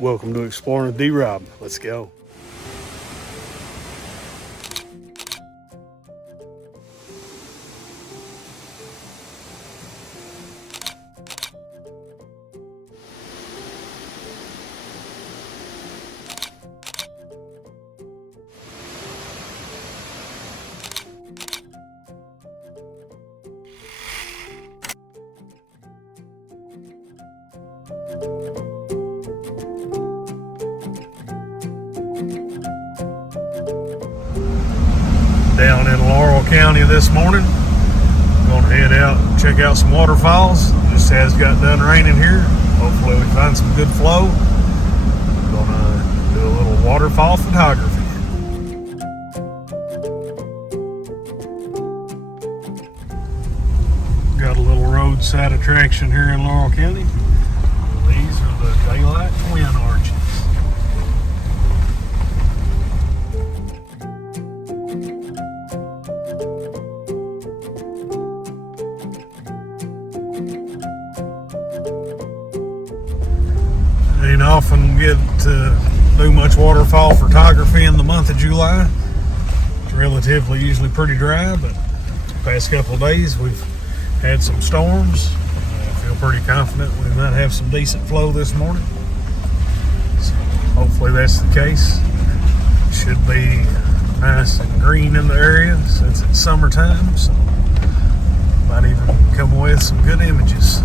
Welcome to Exploring with D.Rob. Let's go. Down in Laurel County this morning. I'm going to head out and check out some waterfalls. Just has got done raining here. Hopefully we find some good flow. I'm going to do a little waterfall photography. Got a little roadside attraction here in Laurel County. These are the daylight twin arches. Ain't often get to do much waterfall photography in the month of July. It's relatively usually pretty dry, but the past couple of days we've had some storms. I feel pretty confident we might have some decent flow this morning. So hopefully that's the case. Should be nice and green in the area since it's summertime, so might even come away with some good images.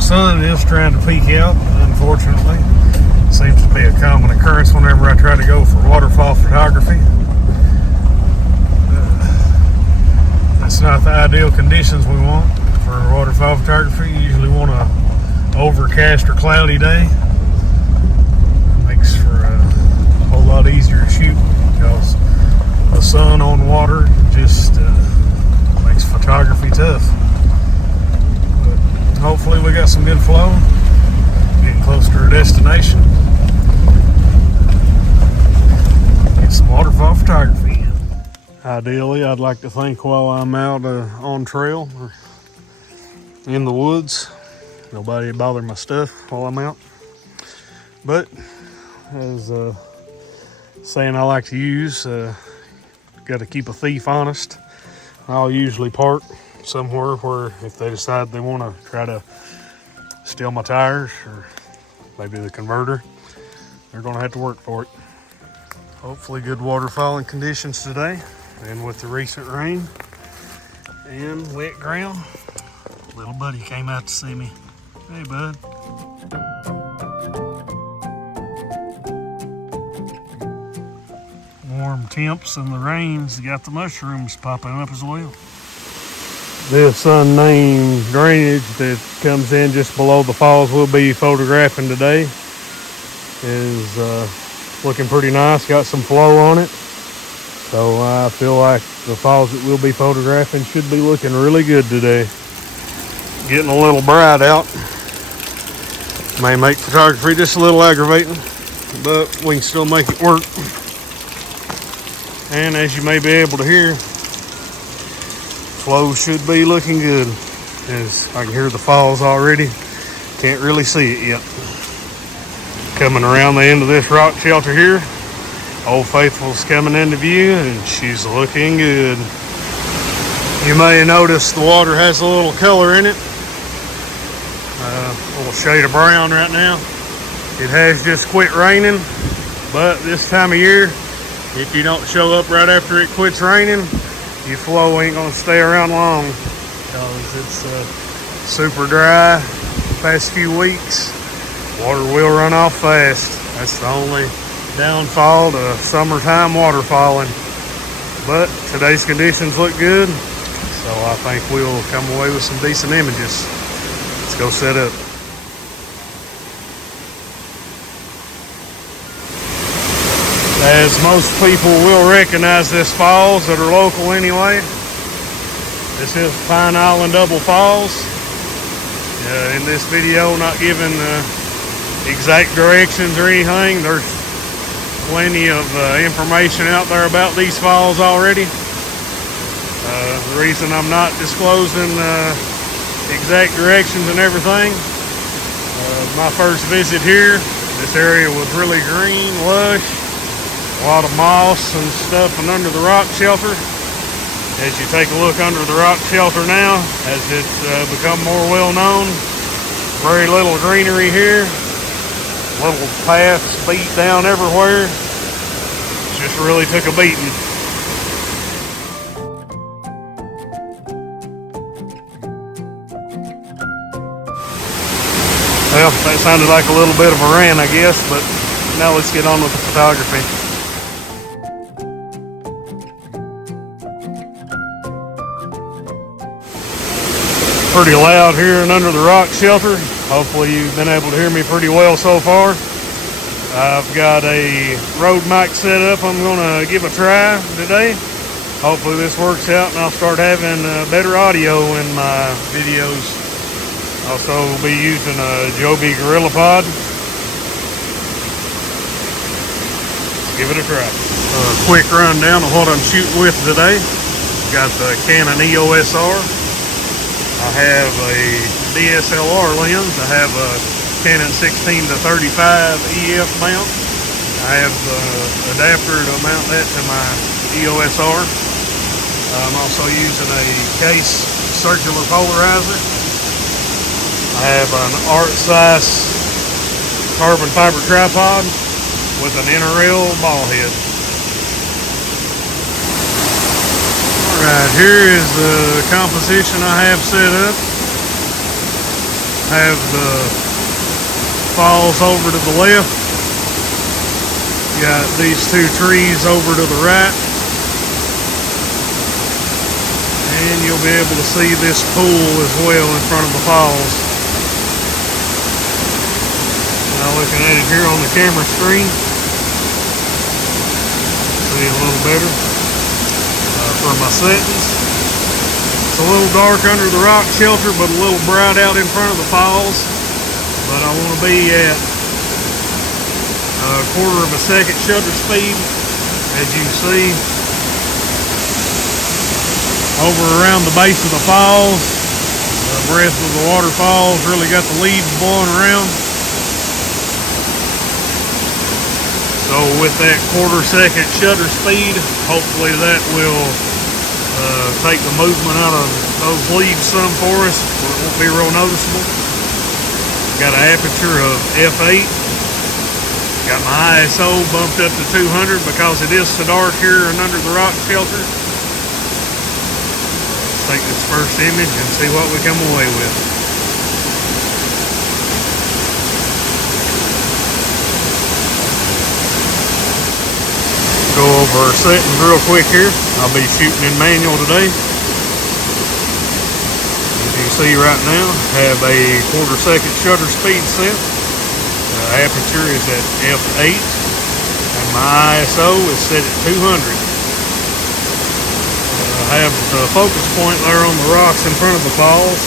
Sun is trying to peek out, unfortunately. Seems to be a common occurrence whenever I try to go for waterfall photography. That's not the ideal conditions we want for waterfall photography. You usually want an overcast or cloudy day. It makes for a whole lot easier to shoot because the sun on water just makes photography tough. Hopefully we got some good flow, getting close to our destination. Get some waterfall photography. Ideally, I'd like to think while I'm out on trail or in the woods, nobody bother my stuff while I'm out. But as a saying I like to use, got to keep a thief honest. I'll usually park somewhere where if they decide they want to try to steal my tires or maybe the converter, they're going to have to work for it. Hopefully good waterfalling conditions today, and with the recent rain and wet ground. Little buddy came out to see me. Hey bud. Warm temps and the rains got the mushrooms popping up as well. This unnamed drainage that comes in just below the falls we'll be photographing today is looking pretty nice, got some flow on it. So I feel like the falls that we'll be photographing should be looking really good today. Getting a little bright out. May make photography just a little aggravating, but we can still make it work. And as you may be able to hear, flow should be looking good, as I can hear the falls already. Can't really see it yet. Coming around the end of this rock shelter here, Old Faithful's coming into view and she's looking good. You may notice the water has a little color in it, a little shade of brown right now. It has just quit raining, but this time of year, if you don't show up right after it quits raining, your flow ain't gonna stay around long because it's super dry the past few weeks. Water will run off fast. That's the only downfall to summertime waterfalling. But today's conditions look good, so I think we'll come away with some decent images. Let's go set up. As most people will recognize this falls that are local anyway. This is Pine Island Double Falls. In this video, not giving exact directions or anything. There's plenty of information out there about these falls already. The reason I'm not disclosing exact directions and everything, my first visit here. This area was really green, lush, a lot of moss and stuff and under the rock shelter. As you take a look under the rock shelter now, as it's become more well known, very little greenery here, little paths beat down everywhere. Just really took a beating. Well, that sounded like a little bit of a rant, I guess, but now let's get on with the photography. Pretty loud here and under the rock shelter. Hopefully you've been able to hear me pretty well so far. I've got a Rode mic set up I'm going to give a try today. Hopefully this works out and I'll start having better audio in my videos. Also will be using a Joby Gorilla Pod. Give it a try. A quick rundown of what I'm shooting with today. Got the Canon EOS R. I have a DSLR lens. I have a Canon 16 to 35 EF mount. I have the adapter to mount that to my EOS R. I'm also using a Kase circular polarizer. I have an Artcise carbon fiber tripod with an Innorel Ballhead. Alright, here is the composition I have set up. I have the falls over to the left. Got these two trees over to the right. And you'll be able to see this pool as well in front of the falls. Now looking at it here on the camera screen. See a little better. For my settings, it's a little dark under the rock shelter, but a little bright out in front of the falls. But I want to be at a 1/4 of a second shutter speed. As you see, over around the base of the falls, the breath of the waterfalls really got the leaves blowing around. So with that 1/4 second shutter speed, hopefully that will take the movement out of those leaves some for us, where it won't be real noticeable. Got an aperture of f8. Got my ISO bumped up to 200 because it is so dark here and under the rock shelter. Let's take this first image and see what we come away with. Go over our settings real quick here. I'll be shooting in manual today. As you see right now, I have a 1/4 second shutter speed set. The aperture is at f8 and my ISO is set at 200. I have the focus point there on the rocks in front of the falls.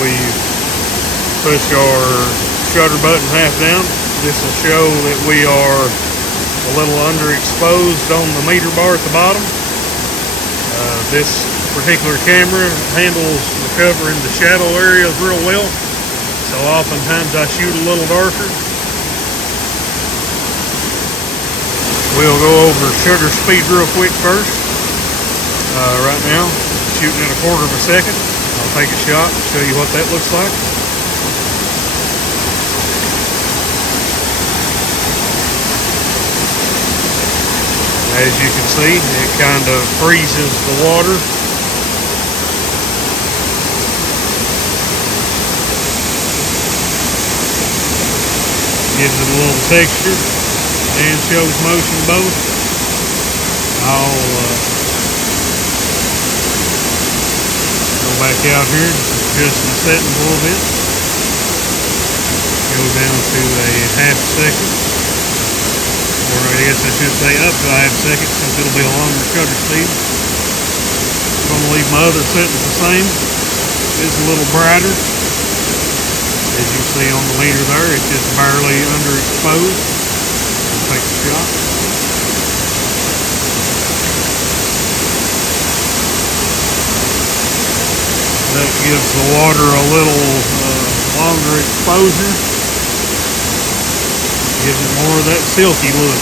We push our shutter button half down. This will show that we are a little underexposed on the meter bar at the bottom. This particular camera handles recovering the shadow areas real well, so oftentimes I shoot a little darker. We'll go over shutter speed real quick first. Right now, shooting at a 1/4 of a second. I'll take a shot and show you what that looks like. As you can see, it kind of freezes the water. Gives it a little texture and shows motion both. I'll go back out here, adjust the settings a little bit. Go down to a 1/2 second. Or I guess I should say up to a 1/2 second, since it'll be a longer shutter speed. I'm going to leave my other settings the same. It's a little brighter. As you see on the meter there, it's just barely underexposed. I'll take a shot. That gives the water a little exposure. Gives it more of that silky look.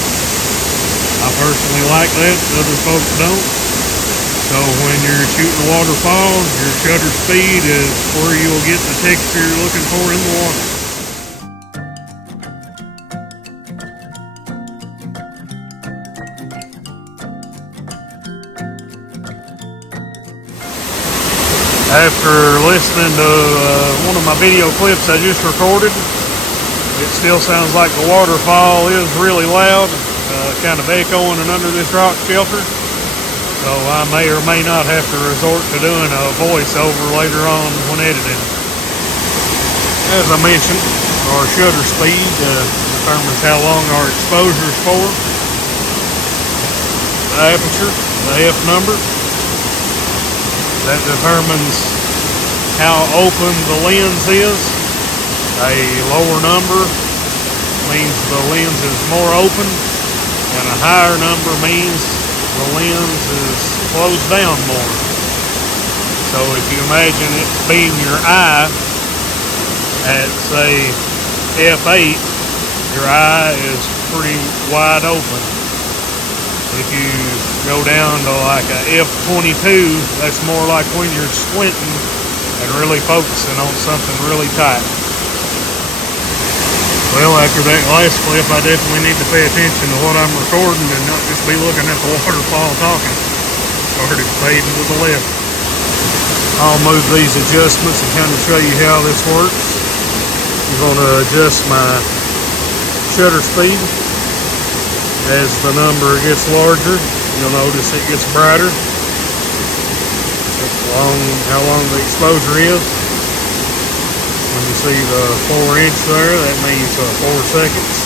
I personally like that, other folks don't. So when you're shooting a waterfall, your shutter speed is where you'll get the texture you're looking for in the water. After listening to one of my video clips I just recorded, it still sounds like the waterfall is really loud, kind of echoing and under this rock shelter. So I may or may not have to resort to doing a voiceover later on when editing. As I mentioned, our shutter speed determines how long our exposure is for. The aperture, the F number, that determines how open the lens is. A lower number means the lens is more open, and a higher number means the lens is closed down more. So if you imagine it being your eye at, say, f8, your eye is pretty wide open. If you go down to like a f22, that's more like when you're squinting and really focusing on something really tight. Well, after that last clip, I definitely need to pay attention to what I'm recording and not just be looking at the waterfall talking. Started fading to the left. I'll move these adjustments and kind of show you how this works. I'm going to adjust my shutter speed. As the number gets larger, you'll notice it gets brighter. How long the exposure is. When you see the 4" there, that means 4 seconds.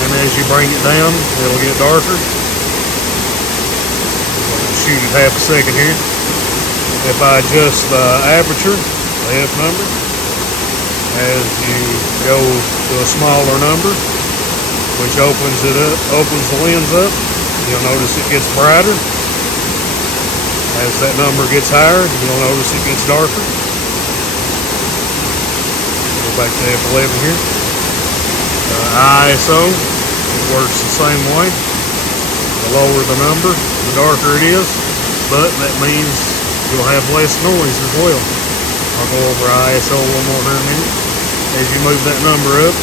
And as you bring it down, it'll get darker. I'll shoot it half a second here. If I adjust the aperture, the F number, as you go to a smaller number, which opens the lens up, you'll notice it gets brighter. As that number gets higher, you'll notice it gets darker. Go back to F11 here. ISO, it works the same way. The lower the number, the darker it is, but that means you'll have less noise as well. I'll go over ISO one more here in a minute. As you move that number up,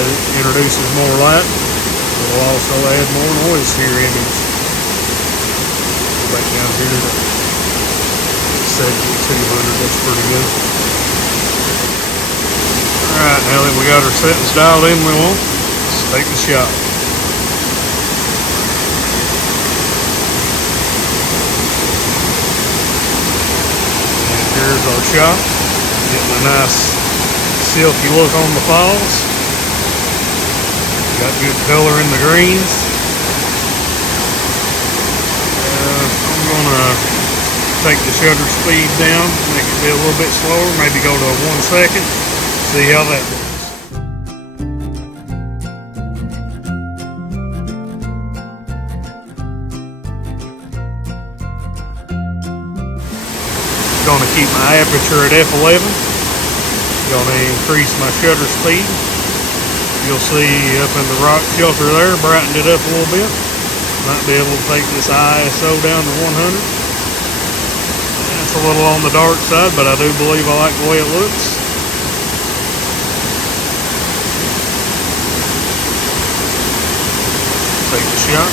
as it introduces more light, it will also add more noise to your image. Go back down here to 7200, that's pretty good. Alright, now that we got our settings dialed in we want, let's take the shot. And here's our shot. Getting a nice silky look on the falls. Got good color in the greens. I'm gonna take the shutter speed down, make it be a little bit slower, maybe go to 1 second, see how that looks. Gonna keep my aperture at f11. Gonna increase my shutter speed. You'll see up in the rock shelter there, brightened it up a little bit. Might be able to take this ISO down to 100. That's a little on the dark side, but I do believe I like the way it looks. Take the shot.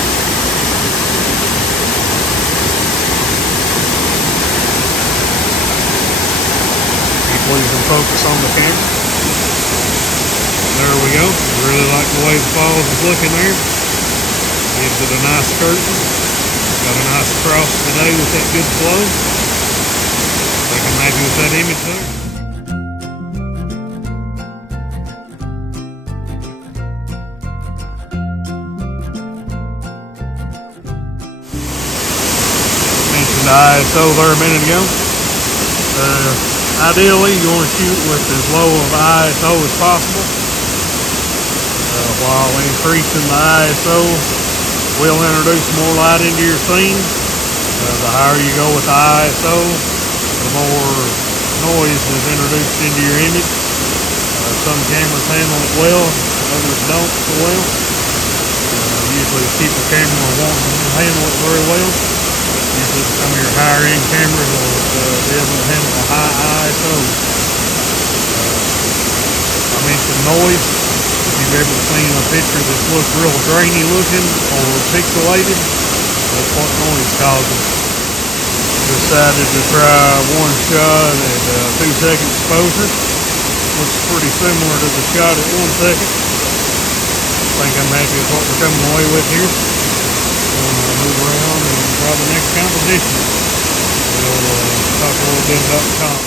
Keep losing focus on the camera. There we go. I really like the way the falls is looking there. Gives it a nice curtain. Got a nice cross today with that good flow. I think I'm happy with that image there. Mentioned the ISO there a minute ago. Ideally, you want to shoot with as low of ISO as possible. While increasing the ISO will introduce more light into your scene. The higher you go with the ISO, the more is introduced into your image. Some cameras handle it well, others don't so well. Usually people camera won't handle it very well. Usually some of your higher end cameras will be able to handle a high ISO. I mentioned noise. If you've ever seen a picture that's looked real grainy looking or pixelated, that's what noise causes. Decided to try one shot at 2-second exposure. Looks pretty similar to the shot at 1 second. I think I'm happy with what we're coming away with here. We'll move around and try the next composition. We'll talk a little bit about the comp.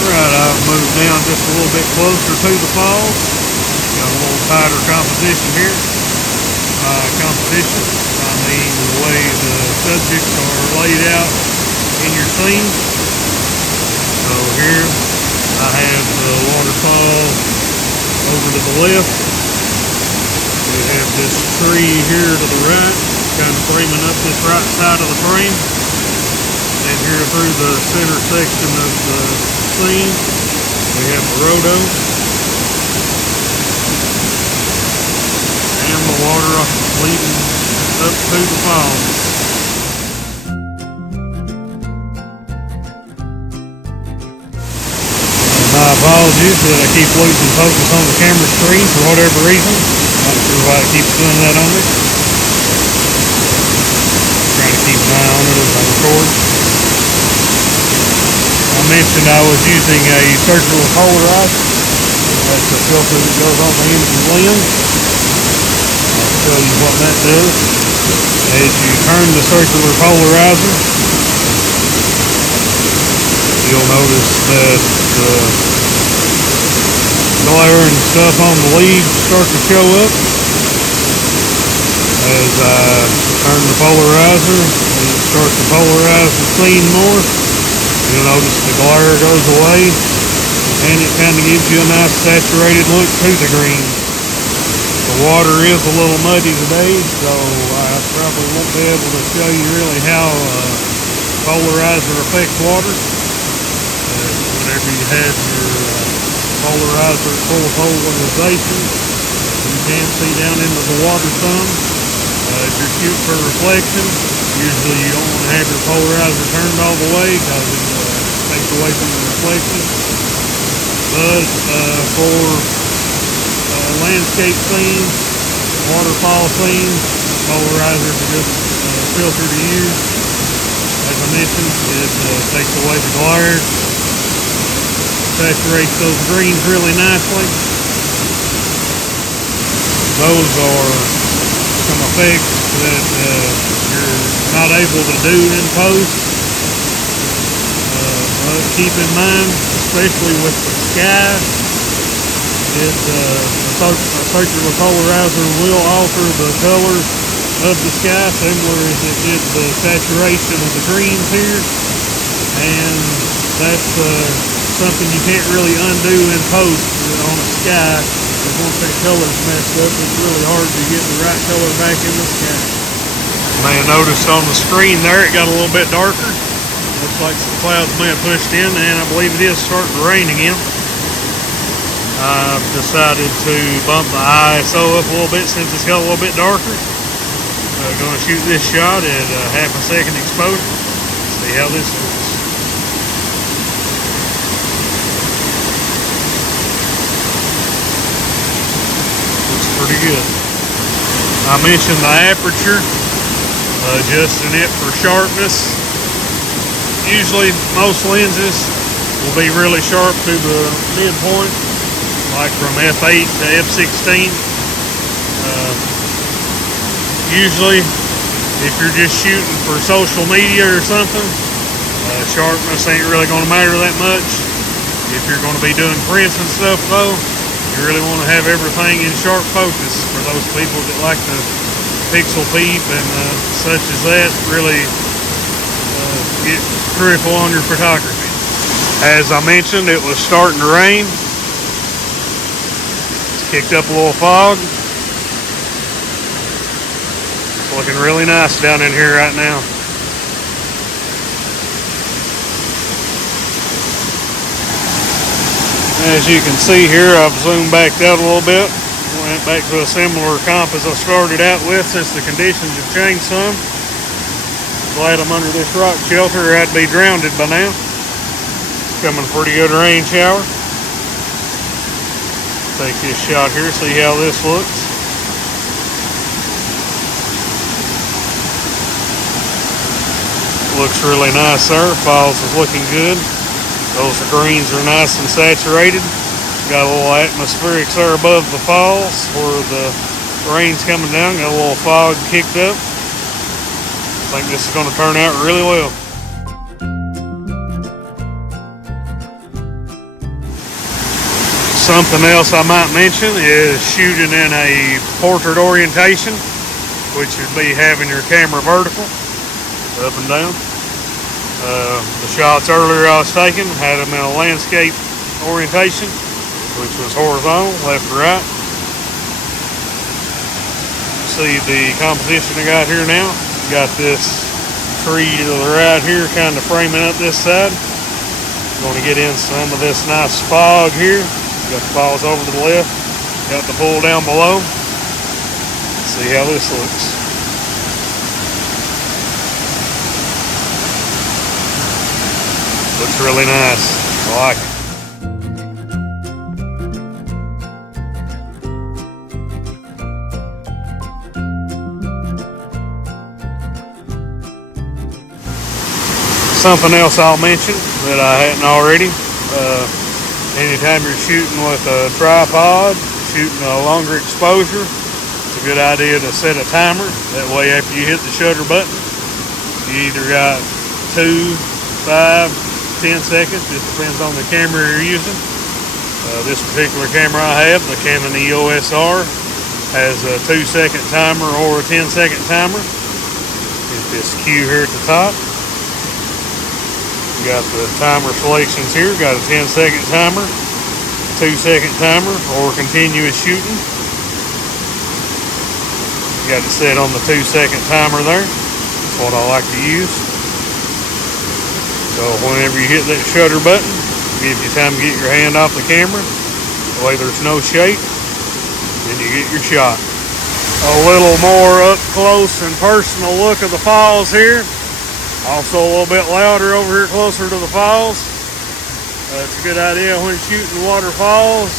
Alright, I've moved down just a little bit closer to the falls. Got a little tighter composition here. Composition, I mean the way the subjects are laid out in your scene. So here I have the waterfall over to the left. We have this tree here to the right, kind of framing up this right side of the frame. And here through the center section of the scene, we have the roto. And the water leading up to the falls. My apologies that I keep losing focus on the camera screen for whatever reason. Not sure why it keeps doing that on me. Trying to keep an eye on it as I record. I mentioned I was using a circular polarizer. That's a filter that goes on the end of the lens. Show you what that does. As you turn the circular polarizer, you'll notice that the glare and stuff on the leaves start to show up. As I turn the polarizer, it starts to polarize the scene more. You'll notice the glare goes away, and it kind of gives you a nice saturated look to the green. The water is a little muddy today, so I probably won't be able to show you really how polarizer affects water. Whenever you have your polarizer full of polarization, you can see down into the water some. If you're shooting for reflection, usually you don't want to have your polarizer turned all the way because it takes away from the reflection. But for landscape scenes, waterfall scenes, polarizer is a good filter to use. As I mentioned, it takes away the glare, saturates those greens really nicely. Those are some effects that you're not able to do in post. But keep in mind, especially with the sky, a circular polarizer will alter the color of the sky, similar as it did the saturation of the greens here. And that's something you can't really undo in post on a sky. Because once that color's messed up, it's really hard to get the right color back in the sky. You may have noticed on the screen there, it got a little bit darker. Looks like some clouds may have pushed in, and I believe it is starting to rain again. I've decided to bump the ISO up a little bit since it's got a little bit darker. I'm going to shoot this shot at half a second exposure. See how this looks. Looks pretty good. I mentioned the aperture, adjusting it for sharpness. Usually most lenses will be really sharp to the midpoint, like from f8 to f16. Usually, if you're just shooting for social media or something, sharpness ain't really going to matter that much. If you're going to be doing prints and stuff though, you really want to have everything in sharp focus for those people that like to pixel peep and such as that, really get critical on your photography. As I mentioned, it was starting to rain. It's kicked up a little fog. Looking really nice down in here right now. As you can see here, I've zoomed back out a little bit. Went back to a similar comp as I started out with, since the conditions have changed some. Glad I'm under this rock shelter or I'd be drowned by now. Coming a pretty good rain shower. Take this shot here, see how this looks. Looks really nice there. Falls is looking good. Those greens are nice and saturated. Got a little atmospherics there above the falls where the rain's coming down. Got a little fog kicked up. I think this is going to turn out really well. Something else I might mention is shooting in a portrait orientation, which would be having your camera vertical, up and down. The shots earlier I was taking had them in a landscape orientation, which was horizontal, left to right. See the composition I got here now. Got this tree to the right here kind of framing up this side. Going to get in some of this nice fog here. Got the falls over to the left. Got the pool down below. See how this looks. Looks really nice. I like it. Something else I'll mention that I hadn't already. Anytime you're shooting with a tripod, shooting a longer exposure, it's a good idea to set a timer. That way after you hit the shutter button, you either got 2, 5, 10 seconds, just depends on the camera you're using. This particular camera I have, the Canon EOS R, has a 2-second timer or a 10-second timer. Get this cue here at the top. Got the timer selections here. Got a 10-second timer, 2-second timer, or continuous shooting. Got it set on the 2-second timer there. That's what I like to use. So whenever you hit that shutter button, it gives you time to get your hand off the camera. That way there's no shake. Then you get your shot. A little more up close and personal look of the falls here. Also a little bit louder over here closer to the falls. It's a good idea when shooting waterfalls.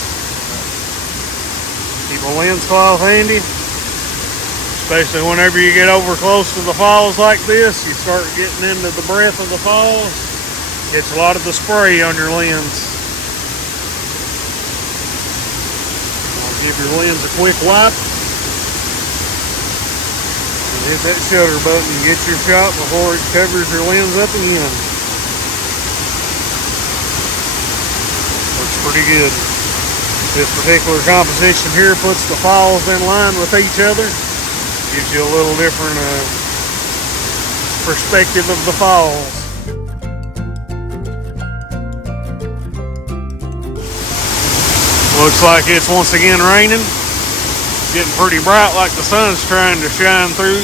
Keep a lens cloth handy. Especially whenever you get over close to the falls like this, you start getting into the breath of the falls. Gets a lot of the spray on your lens. I'll give your lens a quick wipe. Hit that shutter button and get your shot before it covers your lens up again. Looks pretty good. This particular composition here puts the falls in line with each other. Gives you a little different perspective of the falls. Looks like it's once again raining. Getting pretty bright, like the sun's trying to shine through.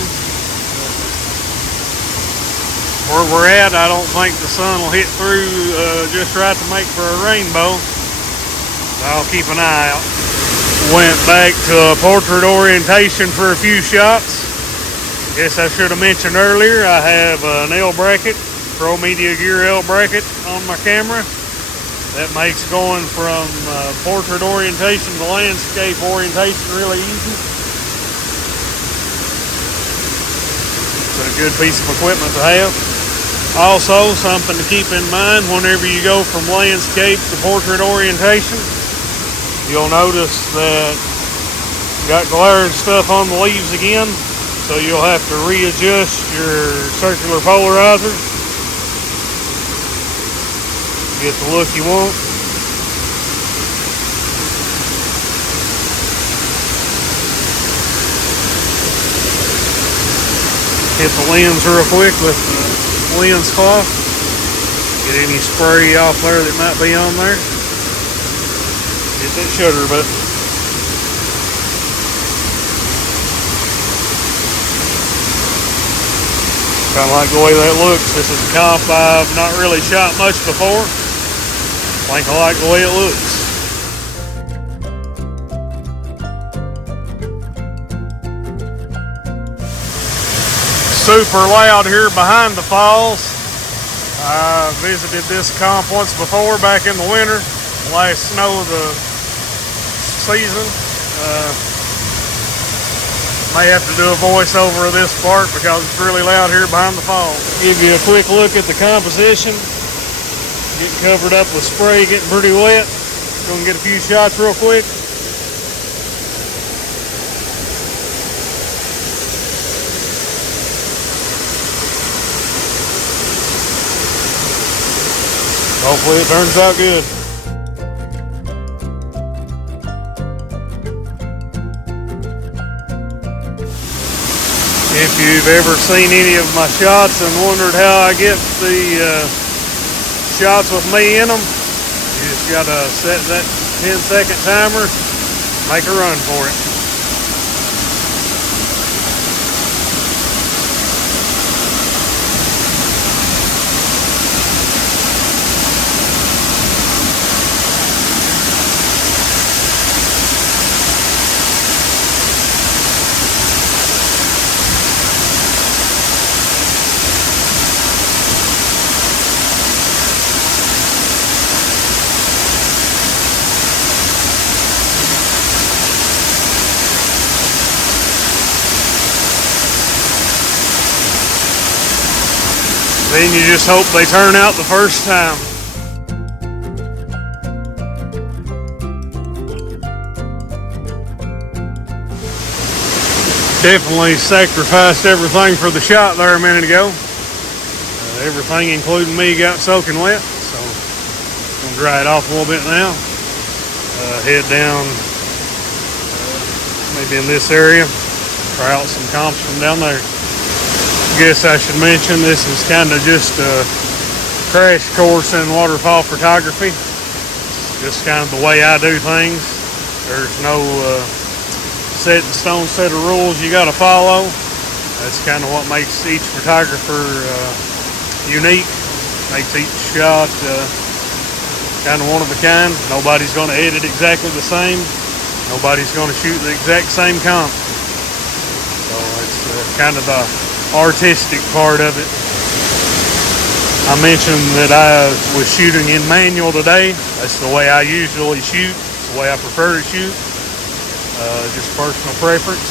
Where we're at, I don't think the sun will hit through just right to make for a rainbow. I'll keep an eye out. Went back to a portrait orientation for a few shots. Guess I should have mentioned earlier, I have an L bracket, Pro Media Gear L bracket on my camera. That makes going from portrait orientation to landscape orientation really easy. It's a good piece of equipment to have. Also, something to keep in mind whenever you go from landscape to portrait orientation, you'll notice that you got glare and stuff on the leaves again, so you'll have to readjust your circular polarizer. Get the look you want. Hit the lens real quick with the lens cloth. Get any spray off there that might be on there. Hit that shutter button. Kind of like the way that looks. This is a comp I've not really shot much before. I think I like the way it looks. Super loud here behind the falls. I visited this comp once before back in the winter, last snow of the season. May have to do a voiceover of this part because it's really loud here behind the falls. Give you a quick look at the composition. Getting covered up with spray, getting pretty wet. Gonna get a few shots real quick. Hopefully it turns out good. If you've ever seen any of my shots and wondered how I get the shots with me in them, you just gotta set that 10-second timer, make a run for it. Then you just hope they turn out the first time. Definitely sacrificed everything for the shot there a minute ago. Everything, including me, got soaking wet, so I'm gonna dry it off a little bit now. Head down, maybe in this area, try out some comps from down there. Guess I should mention this is kind of just a crash course in waterfall photography. Just kind of the way I do things. There's no set in stone set of rules you got to follow. That's kind of what makes each photographer unique. Makes each shot kind of one of a kind. Nobody's going to edit exactly the same. Nobody's going to shoot the exact same comp. So it's kind of the artistic part of it. I mentioned that I was shooting in manual today. That's the way I usually shoot. It's the way I prefer to shoot. Just personal preference.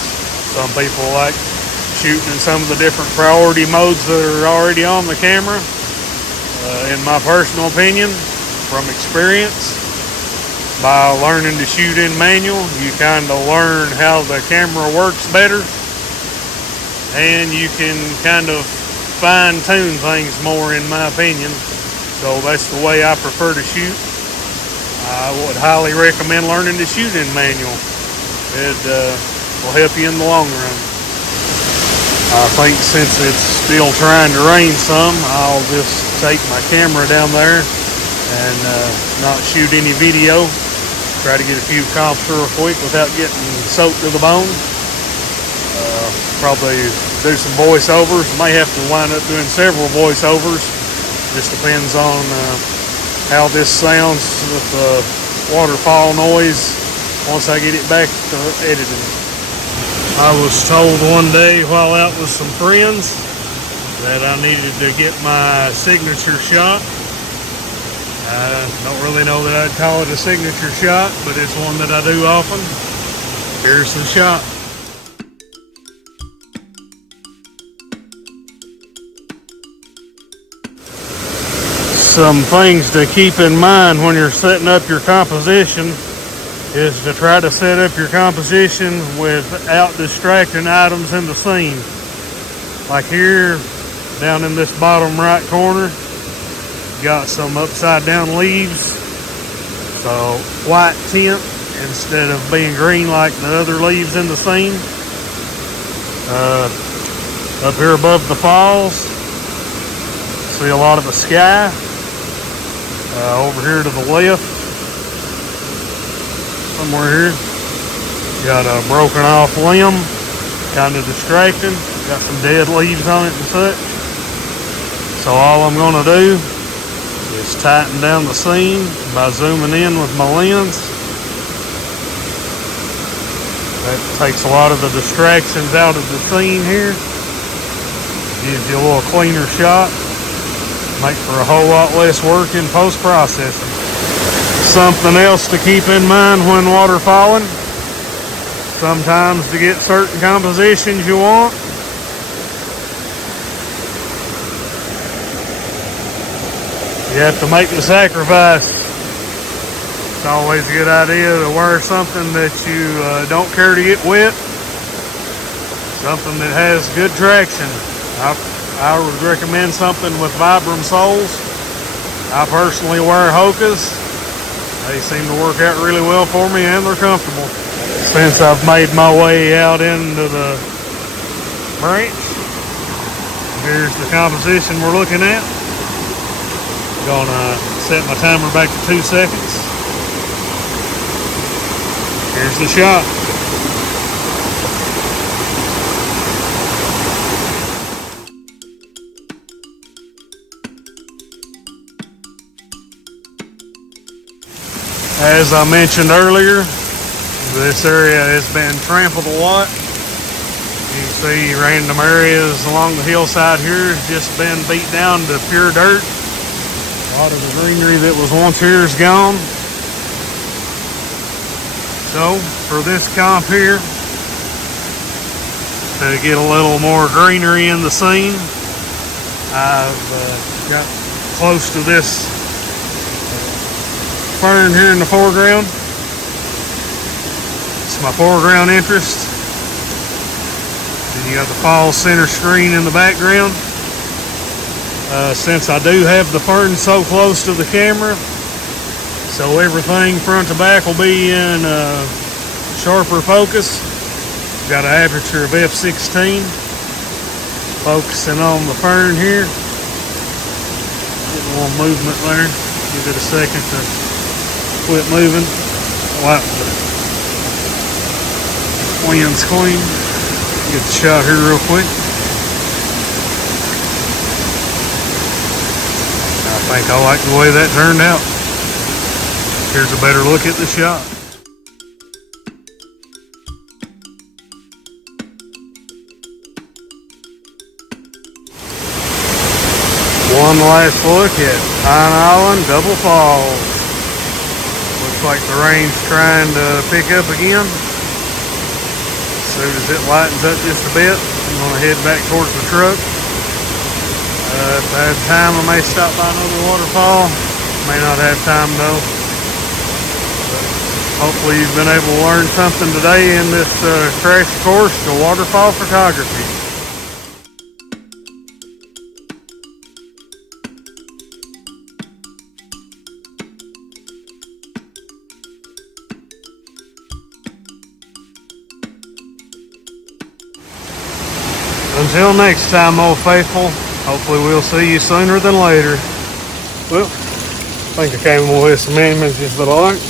Some people like shooting in some of the different priority modes that are already on the camera. In my personal opinion, from experience, by learning to shoot in manual, you kind of learn how the camera works better. And you can kind of fine-tune things more, in my opinion. So that's the way I prefer to shoot. I would highly recommend learning to shoot in manual. It will help you in the long run. I think since it's still trying to rain some, I'll just take my camera down there and not shoot any video. Try to get a few comps real quick without getting soaked to the bone. Probably do some voiceovers. May have to wind up doing several voiceovers. Just depends on how this sounds with the waterfall noise once I get it back to editing. I was told one day while out with some friends that I needed to get my signature shot. I don't really know that I'd call it a signature shot, but it's one that I do often. Here's the shot. Some things to keep in mind when you're setting up your composition is to try to set up your composition without distracting items in the scene. Like here, down in this bottom right corner, got some upside down leaves. So white tint instead of being green like the other leaves in the scene. Up here above the falls, see a lot of the sky. Over here to the left, somewhere here, got a broken off limb, kind of distracting. Got some dead leaves on it and such. So all I'm gonna do is tighten down the scene by zooming in with my lens. That takes a lot of the distractions out of the scene here. Gives you a little cleaner shot. Make for a whole lot less work in post-processing. Something else to keep in mind when waterfalling. Sometimes to get certain compositions you want, you have to make the sacrifice. It's always a good idea to wear something that you don't care to get wet. Something that has good traction. I would recommend something with Vibram soles. I personally wear Hokas. They seem to work out really well for me and they're comfortable. Since I've made my way out into the branch, here's the composition we're looking at. Gonna set my timer back to 2 seconds. Here's the shot. As I mentioned earlier, this area has been trampled a lot. You can see random areas along the hillside here has just been beat down to pure dirt. A lot of the greenery that was once here is gone. So for this comp here, to get a little more greenery in the scene, I've got close to this fern here in the foreground. It's my foreground interest. Then you got the fall center screen in the background. Since I do have the fern so close to the camera, so everything front to back will be in sharper focus. Got an aperture of f/16. Focusing on the fern here. Getting a little movement there. Give it a second to quit moving. Wipe the lens clean. Get the shot here real quick. I think I like the way that turned out. Here's a better look at the shot. One last look at Pine Island Double Falls. Looks like the rain's trying to pick up again. As soon as it lightens up just a bit, I'm going to head back towards the truck. If I have time, I may stop by another waterfall. May not have time though. But hopefully you've been able to learn something today in this crash course to waterfall photography. Until next time, old faithful, hopefully we'll see you sooner than later. Well, I think I came away with some images that I like.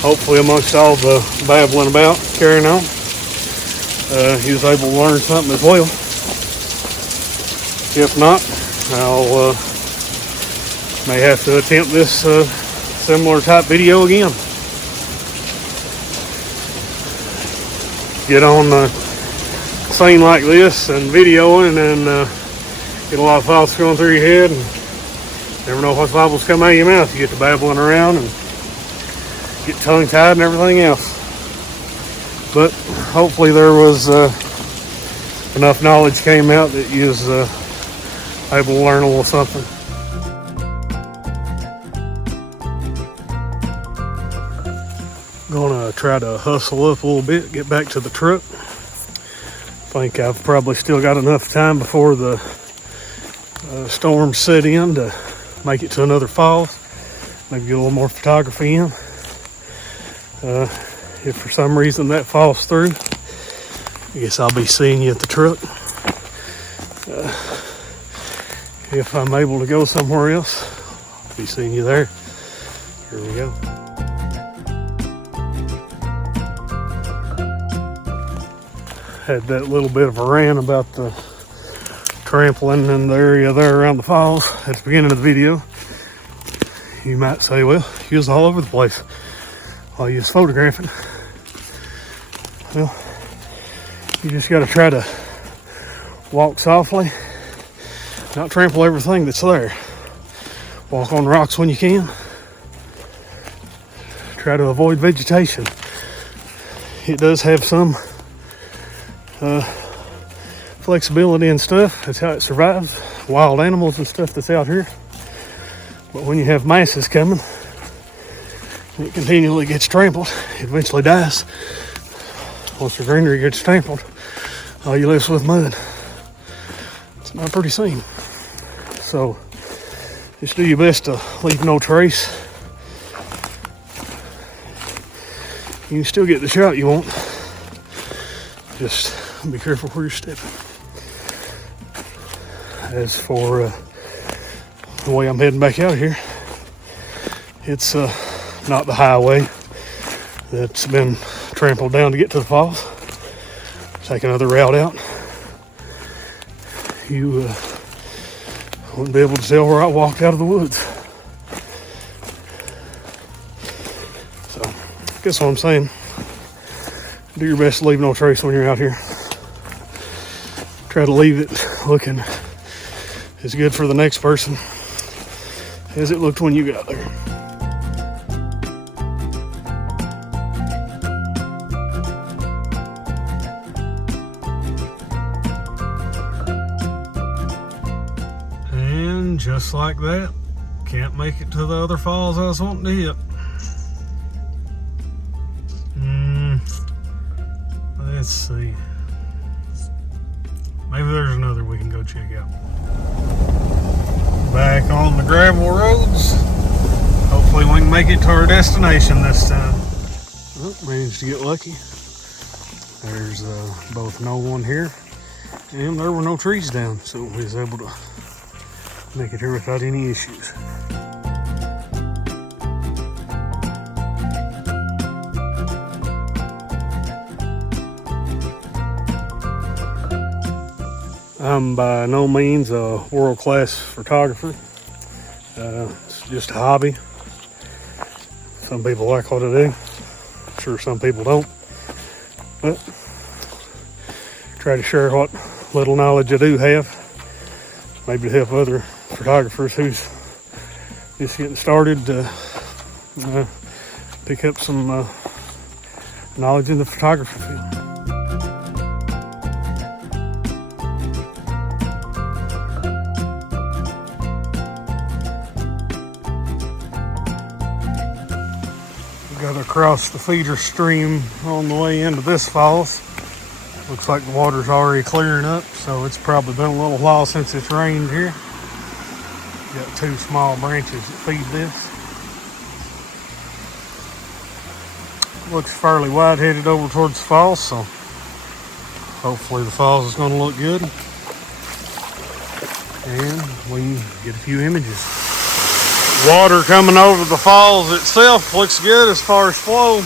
Hopefully amongst all the babbling about, carrying on, he was able to learn something as well. If not, I'll may have to attempt this similar type video again. Get on the scene like this and videoing and get a lot of thoughts going through your head and never know what bubbles come out of your mouth. You get to babbling around and get tongue tied and everything else. But hopefully there was enough knowledge came out that you was able to learn a little something. Gonna try to hustle up a little bit, get back to the truck. Think I've probably still got enough time before the storm set in to make it to another fall. Maybe get a little more photography in. If for some reason that falls through, I guess I'll be seeing you at the truck. If I'm able to go somewhere else, I'll be seeing you there. Here we go. Had that little bit of a rant about the trampling in the area there around the falls at the beginning of the video. You might say, well, you was all over the place while you was photographing. Well, you just got to try to walk softly, not trample everything that's there. Walk on rocks when you can. Try to avoid vegetation. It does have some flexibility and stuff. That's how it survives. Wild animals and stuff that's out here. But when you have masses coming, it continually gets trampled. It eventually dies. Once the greenery gets trampled, all you live with mud. It's not a pretty scene. So just do your best to leave no trace. You can still get the shot you want. Just be careful where you're stepping. As for the way I'm heading back out here, it's not the highway that's been trampled down to get to the falls. Take another route out. You wouldn't be able to tell where I walked out of the woods. So, I guess what I'm saying, do your best to leave no trace when you're out here. Try to leave it looking as good for the next person as it looked when you got there. And just like that, can't make it to the other falls I was wanting to hit. Let's see. Maybe there's another we can go check out. Back on the gravel roads. Hopefully we can make it to our destination this time. Oh, managed to get lucky. There's both no one here, and there were no trees down, so we was able to make it here without any issues. I'm by no means a world-class photographer. It's just a hobby. Some people like what I do. I'm sure some people don't. But try to share what little knowledge I do have. Maybe to help other photographers who's just getting started to pick up some knowledge in the photography field. Got across the feeder stream on the way into this falls. Looks like the water's already clearing up, so it's probably been a little while since it's rained here. Got two small branches that feed this. Looks fairly wide headed over towards the falls, so hopefully the falls is going to look good. And we can get a few images. Water coming over the falls itself looks good as far as flow.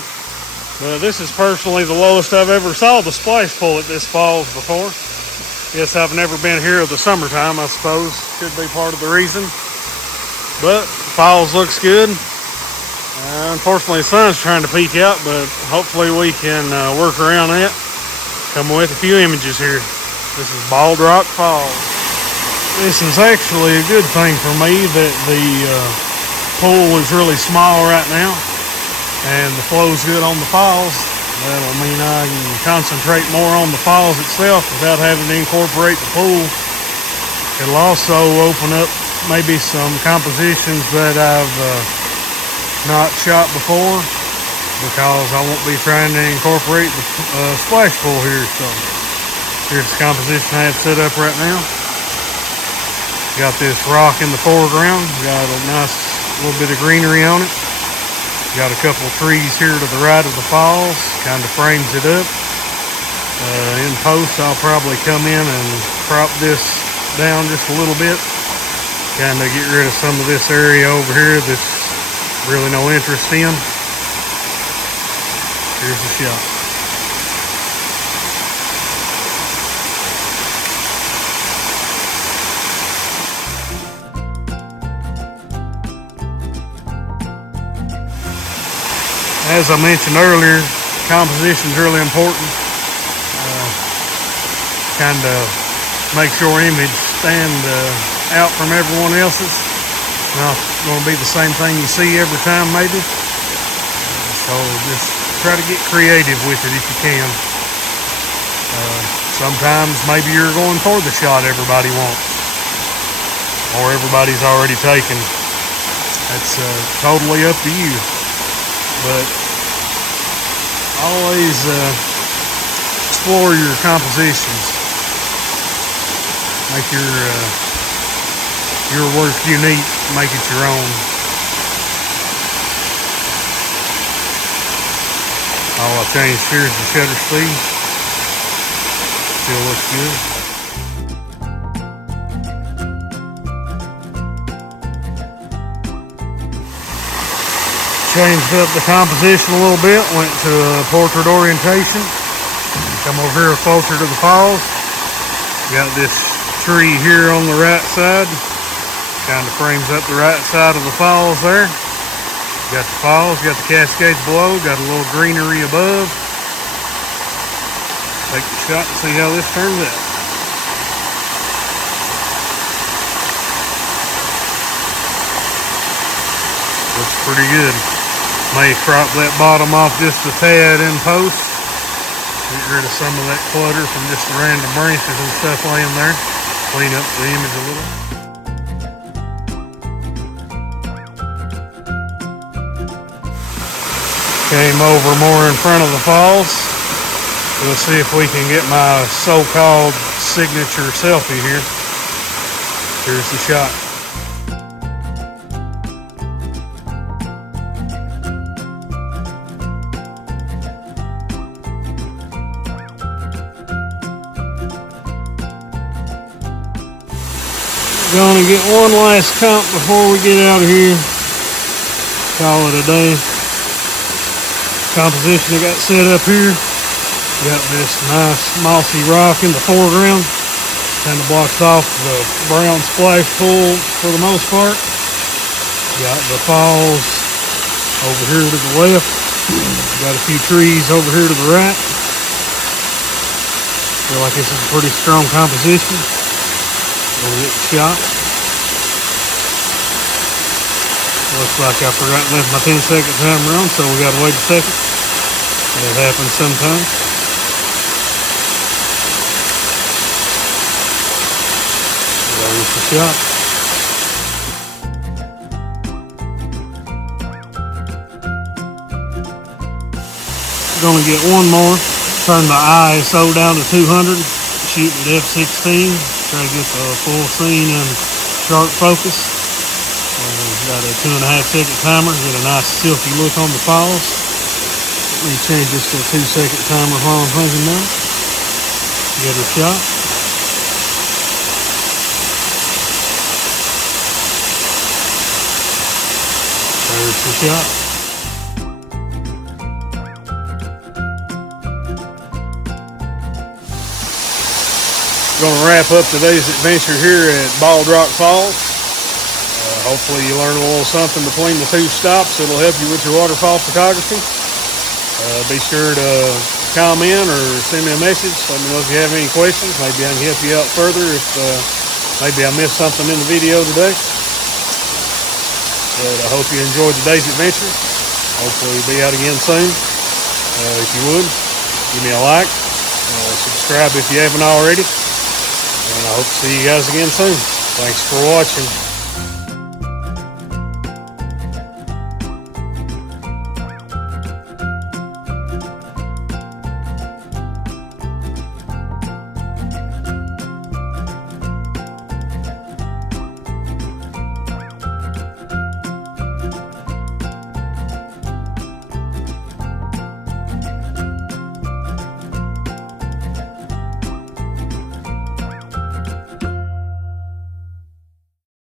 But this is personally the lowest I've ever saw the splash pool at this falls before. Guess I've never been here in the summertime, I suppose. Could be part of the reason. But the falls looks good. Unfortunately, the sun's trying to peek out, but hopefully we can work around that. Come with a few images here. This is Bald Rock Falls. This is actually a good thing for me that the pool is really small right now and the flow's good on the falls. That'll mean I can concentrate more on the falls itself without having to incorporate the pool. It'll also open up maybe some compositions that I've not shot before, because I won't be trying to incorporate the splash pool here. So here's the composition I have set up right now. Got this rock in the foreground, got a nice little bit of greenery on it. Got a couple of trees here to the right of the falls, kind of frames it up. In post, I'll probably come in and crop this down just a little bit, kind of get rid of some of this area over here that's really no interest in. Here's the shot. as I mentioned earlier, composition is really important. Kind of makes your image stand out from everyone else's. Not going to be the same thing you see every time, maybe. So just try to get creative with it if you can. Sometimes maybe you're going for the shot everybody wants, or everybody's already taken. That's totally up to you. But always explore your compositions. Make your work unique. Make it your own. All I changed here is the shutter speed. Still looks good. Changed up the composition a little bit. Went to a portrait orientation. Come over here closer to the falls. Got this tree here on the right side. Kind of frames up the right side of the falls there. Got the falls, got the cascades below, got a little greenery above. Take the shot and see how this turns out. Looks pretty good. May crop that bottom off just a tad in post. Get rid of some of that clutter from just the random branches and stuff laying there. Clean up the image a little. Came over more in front of the falls. We'll see if we can get my so-called signature selfie here. Here's the shot. Gonna get one last comp before we get out of here. Call it a day. Composition I got set up here. Got this nice mossy rock in the foreground. Kind of blocks off the brown splash pool for the most part. Got the falls over here to the left. Got a few trees over here to the right. Feel like this is a pretty strong composition. Gonna get the shot. Looks like I forgot to left my 10-second timer on, so we gotta wait a second. That happens sometimes. There's the shot. Gonna get one more. Turn the ISO down to 200. Shoot at f16. Try to get the full scene in sharp focus. Got a 2.5-second timer. Get a nice silky look on the falls. Let me change this to a 2-second timer while I'm thinking now. Get a shot. There's the shot. Gonna wrap up today's adventure here at Bald Rock Falls. Hopefully you learn a little something between the two stops. It'll help you with your waterfall photography. Be sure to comment or send me a message. Let me know if you have any questions. Maybe I can help you out further if maybe I missed something in the video today. But I hope you enjoyed today's adventure. Hopefully you'll be out again soon. If you would, give me a like. Subscribe if you haven't already. And I hope to see you guys again soon. Thanks for watching.